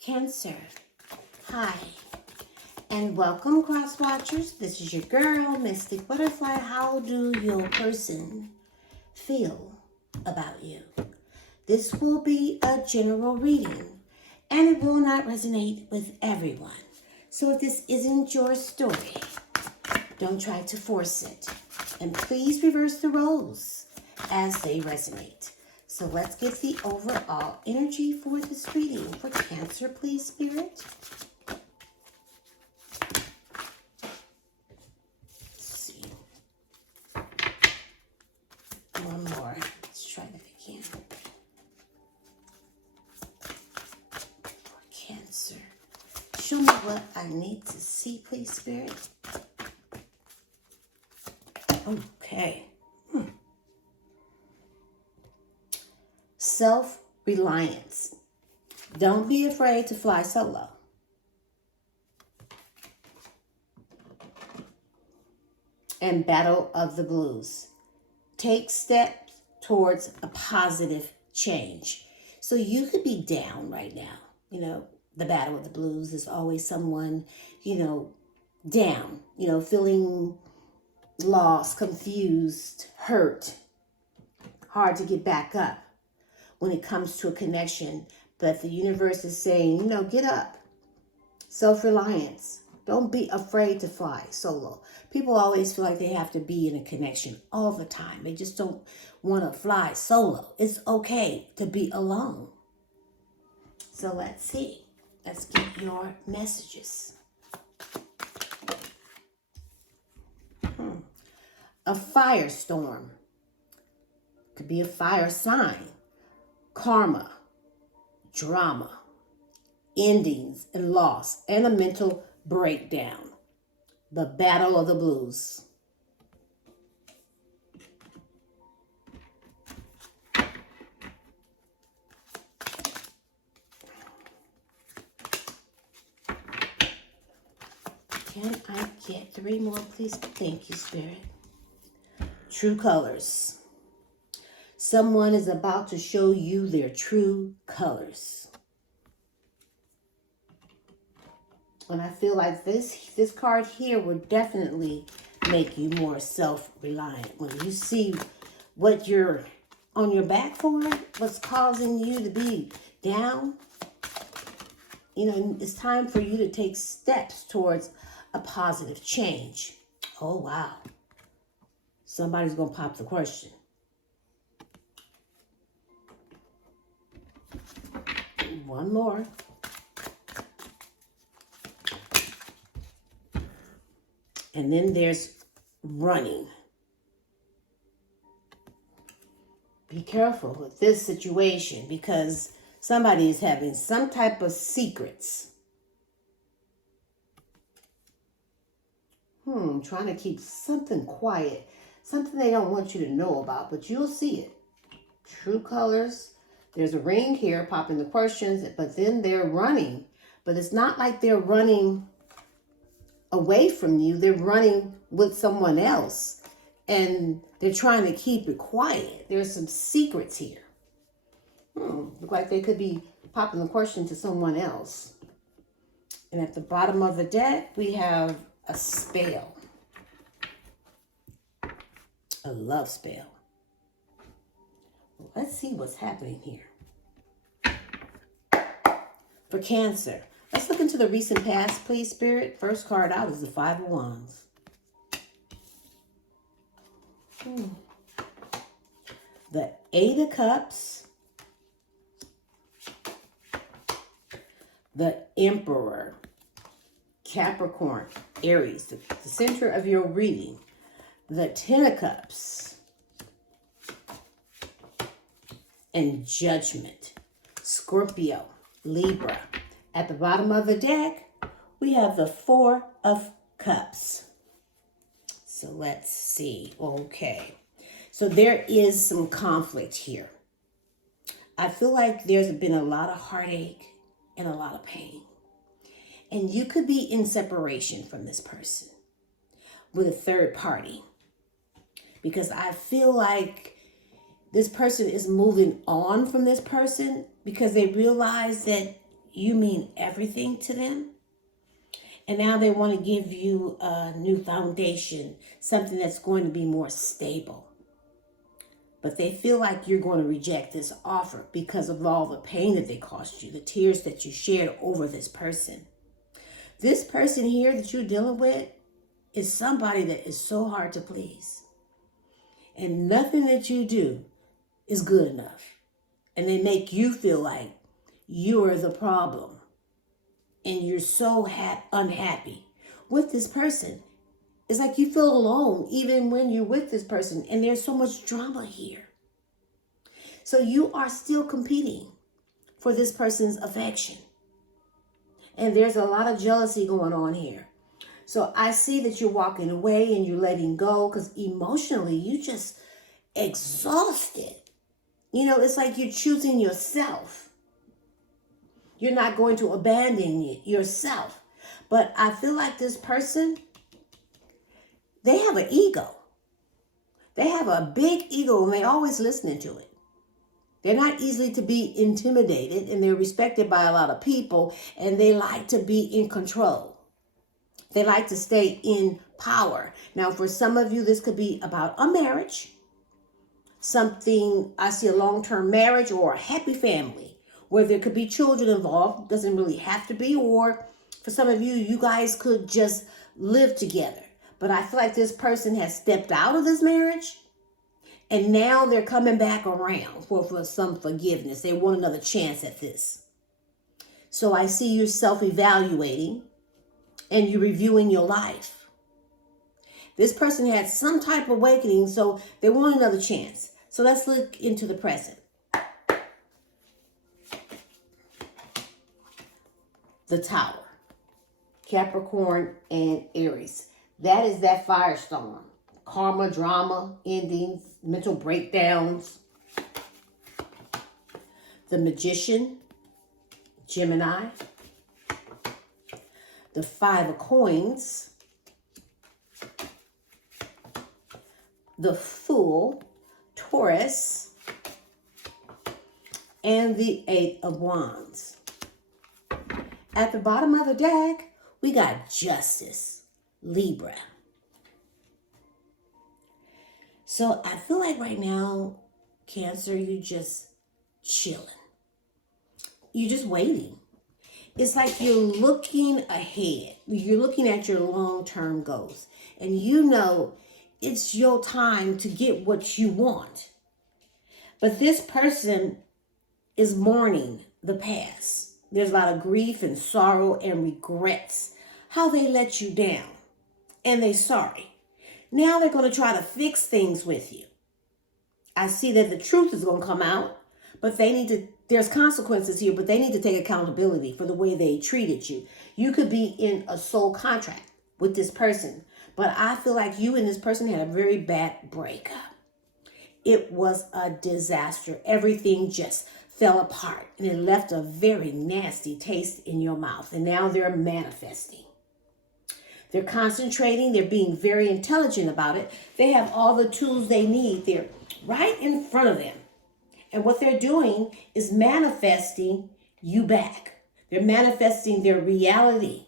Cancer. Hi, and welcome, cross watchers. This is your girl, Mystic Butterfly. How do your person feel about you? This will be a general reading, and it will not resonate with everyone. So if this isn't your story, don't try to force it. And please reverse the roles as they resonate. So let's get the overall energy for this reading. For Cancer, please, Spirit. Let's see. One more. Let's try that again. For Cancer. Show me what I need to see, please, Spirit. Okay. Self-reliance. Don't be afraid to fly solo. And Battle of the Blues. Take steps towards a positive change. So you could be down right now. You know, the Battle of the Blues is always someone, down, feeling lost, confused, hurt, hard to get back up when it comes to a connection. But the universe is saying, get up. Self-reliance. Don't be afraid to fly solo. People always feel like they have to be in a connection all the time. They just don't want to fly solo. It's okay to be alone. So let's see. Let's get your messages. A firestorm. Could be a fire sign. Karma, drama, endings and loss, and a mental breakdown. The Battle of the Blues. Can I get 3 more, please? Thank you, Spirit. True colors. Someone is about to show you their true colors. And I feel like this card here would definitely make you more self-reliant. When you see what you're on your back for, what's causing you to be down, it's time for you to take steps towards a positive change. Oh, wow. Somebody's going to pop the question. One more. And then there's running. Be careful with this situation because somebody is having some type of secrets. Trying to keep something quiet. Something they don't want you to know about, but you'll see it. True colors. There's a ring here popping the questions, but then they're running. But it's not like they're running away from you. They're running with someone else. And they're trying to keep it quiet. There's some secrets here. Look like they could be popping the question to someone else. And at the bottom of the deck, we have a spell. A love spell. Let's see what's happening here. For Cancer, let's look into the recent past, please, Spirit. First card out is the 5 of Wands. The 8 of Cups. The Emperor. Capricorn, Aries, the center of your reading. The 10 of Cups. And Judgment. Scorpio, Libra. At the bottom of the deck, we have the 4 of Cups. So let's see. Okay. So there is some conflict here. I feel like there's been a lot of heartache and a lot of pain. And you could be in separation from this person with a third party. Because I feel like this person is moving on from this person because they realize that you mean everything to them. And now they want to give you a new foundation, something that's going to be more stable. But they feel like you're going to reject this offer because of all the pain that they cost you, the tears that you shared over this person. This person here that you're dealing with is somebody that is so hard to please. And nothing that you do is good enough. And they make you feel like you are the problem. And you're so unhappy with this person. It's like you feel alone even when you're with this person. And there's so much drama here. So you are still competing for this person's affection. And there's a lot of jealousy going on here. So I see that you're walking away and you're letting go because emotionally you just exhausted. You know, it's like you're choosing yourself. You're not going to abandon yourself. But I feel like this person, they have an ego. They have a big ego and they're always listening to it. They're not easily to be intimidated and they're respected by a lot of people and they like to be in control. They like to stay in power. Now, for some of you, this could be about a marriage. Something, I see a long-term marriage or a happy family where there could be children involved. Doesn't really have to be. Or for some of you, you guys could just live together. But I feel like this person has stepped out of this marriage and now they're coming back around for some forgiveness. They want another chance at this. So I see you self-evaluating and you're reviewing your life. This person had some type of awakening, so they want another chance. So let's look into the present. The Tower, Capricorn and Aries. That is that firestorm. Karma, drama, endings, mental breakdowns. The Magician, Gemini. The Five of Coins. The Fool, Taurus. And the Eight of Wands. At the bottom of the deck, we got Justice, Libra. So I feel like right now, Cancer, you're just chilling. You're just waiting. It's like you're looking ahead. You're looking at your long-term goals. And you know it's your time to get what you want. But this person is mourning the past. There's a lot of grief and sorrow and regrets. How they let you down. And they're sorry. Now they're going to try to fix things with you. I see that the truth is going to come out. But there's consequences here, but they need to take accountability for the way they treated you. You could be in a soul contract with this person. But I feel like you and this person had a very bad breakup. It was a disaster. Everything just fell apart. And it left a very nasty taste in your mouth. And now they're manifesting. They're concentrating. They're being very intelligent about it. They have all the tools they need. They're right in front of them. And what they're doing is manifesting you back. They're manifesting their reality.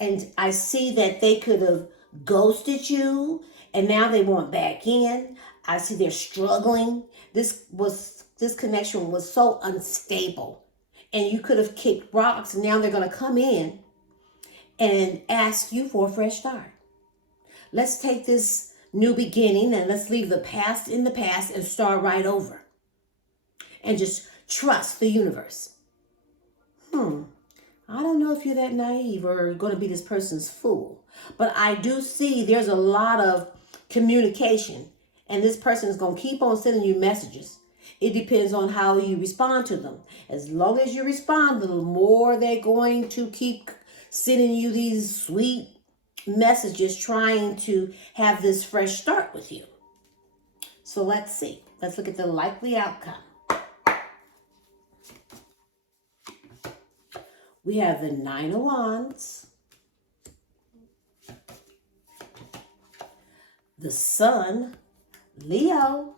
And I see that they could have ghosted you and now they want back in. I see they're struggling. This connection was so unstable. And you could have kicked rocks and now they're going to come in and ask you for a fresh start. Let's take this new beginning and let's leave the past in the past and start right over. And just trust the universe. I don't know if you're that naive or going to be this person's fool. But I do see there's a lot of communication. And this person is going to keep on sending you messages. It depends on how you respond to them. As long as you respond, the more they're going to keep sending you these sweet messages trying to have this fresh start with you. So let's see. Let's look at the likely outcome. We have the Nine of Wands, the Sun, Leo,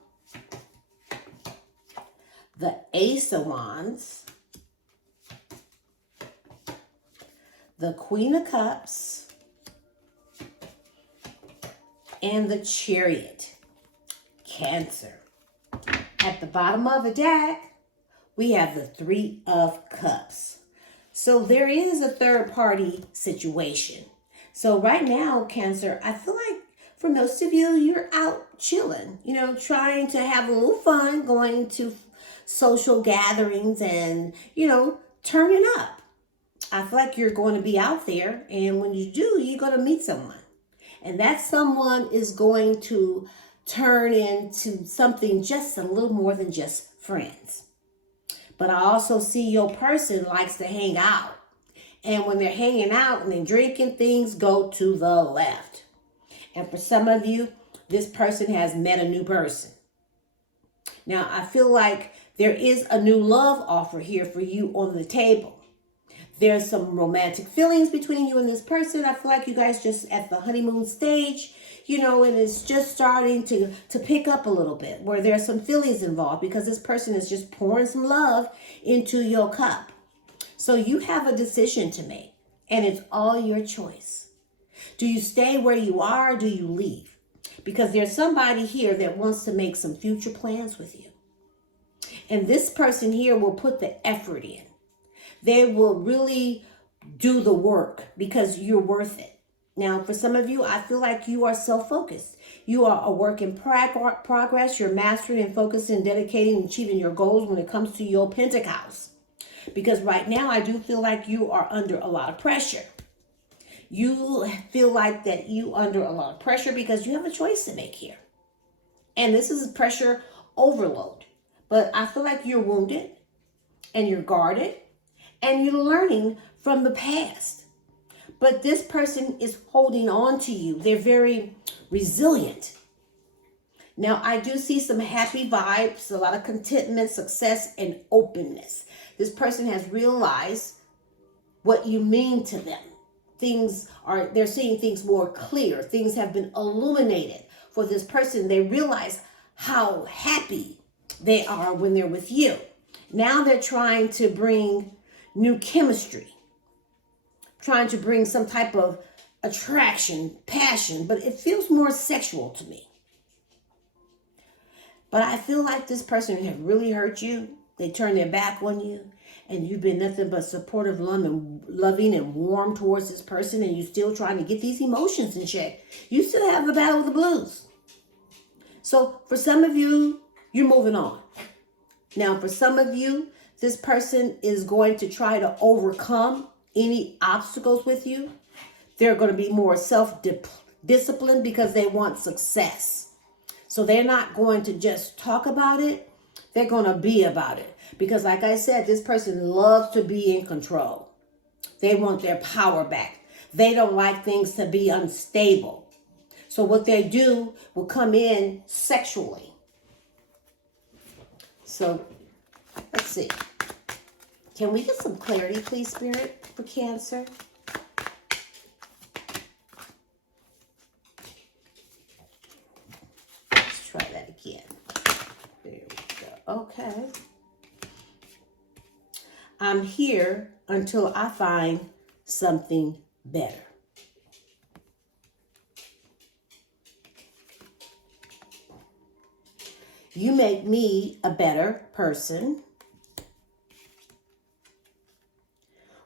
the Ace of Wands, the Queen of Cups, and the Chariot, Cancer. At the bottom of the deck, we have the Three of Cups. So there is a third party situation. So right now, Cancer, I feel like for most of you, you're out chilling, trying to have a little fun, going to social gatherings and, turning up. I feel like you're going to be out there, and when you do, you're going to meet someone. And that someone is going to turn into something just a little more than just friends. But I also see your person likes to hang out. And when they're hanging out and they're drinking, things go to the left. And for some of you, this person has met a new person. Now, I feel like there is a new love offer here for you on the table. There's some romantic feelings between you and this person. I feel like you guys just at the honeymoon stage, and it's just starting to pick up a little bit where there's some feelings involved because this person is just pouring some love into your cup. So you have a decision to make, and it's all your choice. Do you stay where you are or do you leave? Because there's somebody here that wants to make some future plans with you. And this person here will put the effort in. They will really do the work because you're worth it. Now, for some of you, I feel like you are self-focused. You are a work in progress. You're mastering and focusing and dedicating and achieving your goals when it comes to your penthouse. Because right now, I do feel like you are under a lot of pressure. You feel like that you under a lot of pressure because you have a choice to make here. And this is pressure overload. But I feel like you're wounded and you're guarded and you're learning from the past. But this person is holding on to you. They're very resilient. Now, I do see some happy vibes, a lot of contentment, success, and openness. This person has realized what you mean to them. They're seeing things more clear. Things have been illuminated for this person. They realize how happy they are when they're with you. Now they're trying to bring new chemistry, trying to bring some type of attraction, passion, but it feels more sexual to me. But I feel like this person has really hurt you. They turned their back on you, and you've been nothing but supportive, loving, and warm towards this person, and you're still trying to get these emotions in check. You still have the battle of the blues. So for some of you, you're moving on. Now, for some of you, this person is going to try to overcome any obstacles with you. They're going to be more self-disciplined because they want success. So they're not going to just talk about it. They're going to be about it. Because like I said, this person loves to be in control. They want their power back. They don't like things to be unstable. So what they do will come in sexually. So let's see. Can we get some clarity, please, Spirit, for Cancer? Let's try that again. There we go. Okay. I'm here until I find something better. You make me a better person.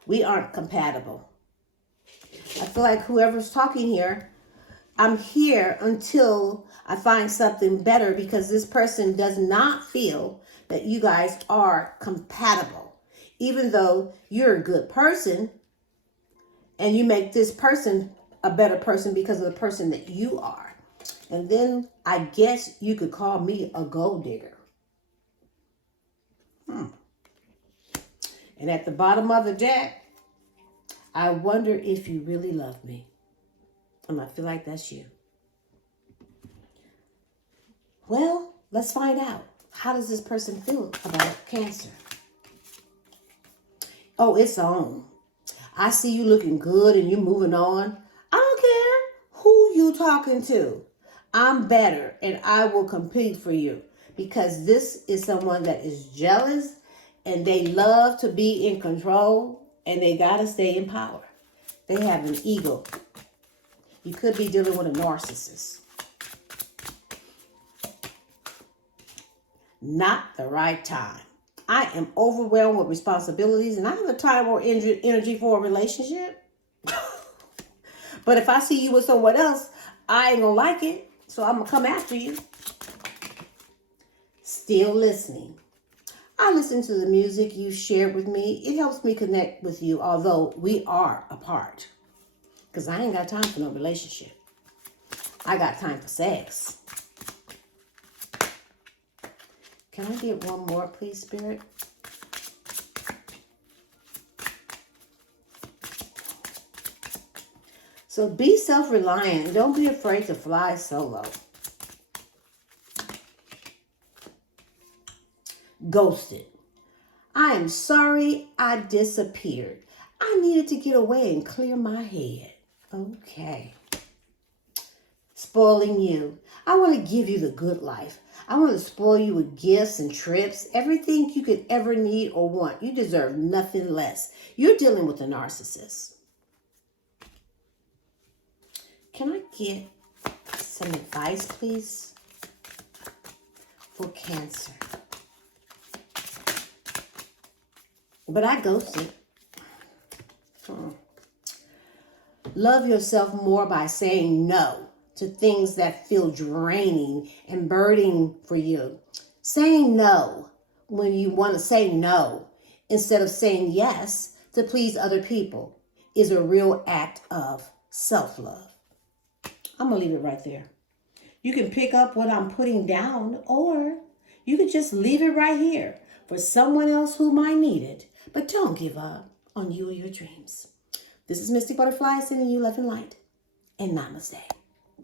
We aren't compatible. I feel like whoever's talking here, I'm here until I find something better because this person does not feel that you guys are compatible. Even though you're a good person and you make this person a better person because of the person that you are. And then I guess you could call me a gold digger. And at the bottom of the deck, I wonder if you really love me. And I feel like that's you. Well, let's find out. How does this person feel about Cancer? Oh, it's on. I see you looking good and you moving on. I don't care who you talking to. I'm better and I will compete for you because this is someone that is jealous and they love to be in control and they got to stay in power. They have an ego. You could be dealing with a narcissist. Not the right time. I am overwhelmed with responsibilities and I have the time or energy for a relationship. But if I see you with someone else, I ain't gonna like it. So I'm gonna come after you. Still listening. I listen to the music you shared with me. It helps me connect with you, although we are apart. Because I ain't got time for no relationship. I got time for sex. Can I get one more, please, Spirit? So be self-reliant. Don't be afraid to fly solo. Ghosted. I am sorry I disappeared. I needed to get away and clear my head. Okay. Spoiling you. I want to give you the good life. I want to spoil you with gifts and trips, everything you could ever need or want. You deserve nothing less. You're dealing with a narcissist. Can I get some advice, please, for Cancer? But I ghosted. Love yourself more by saying no to things that feel draining and burdening for you. Saying no when you want to say no instead of saying yes to please other people is a real act of self-love. I'm going to leave it right there. You can pick up what I'm putting down, or you could just leave it right here for someone else who might need it. But don't give up on you or your dreams. This is Mystic Butterfly sending you love and light, and namaste.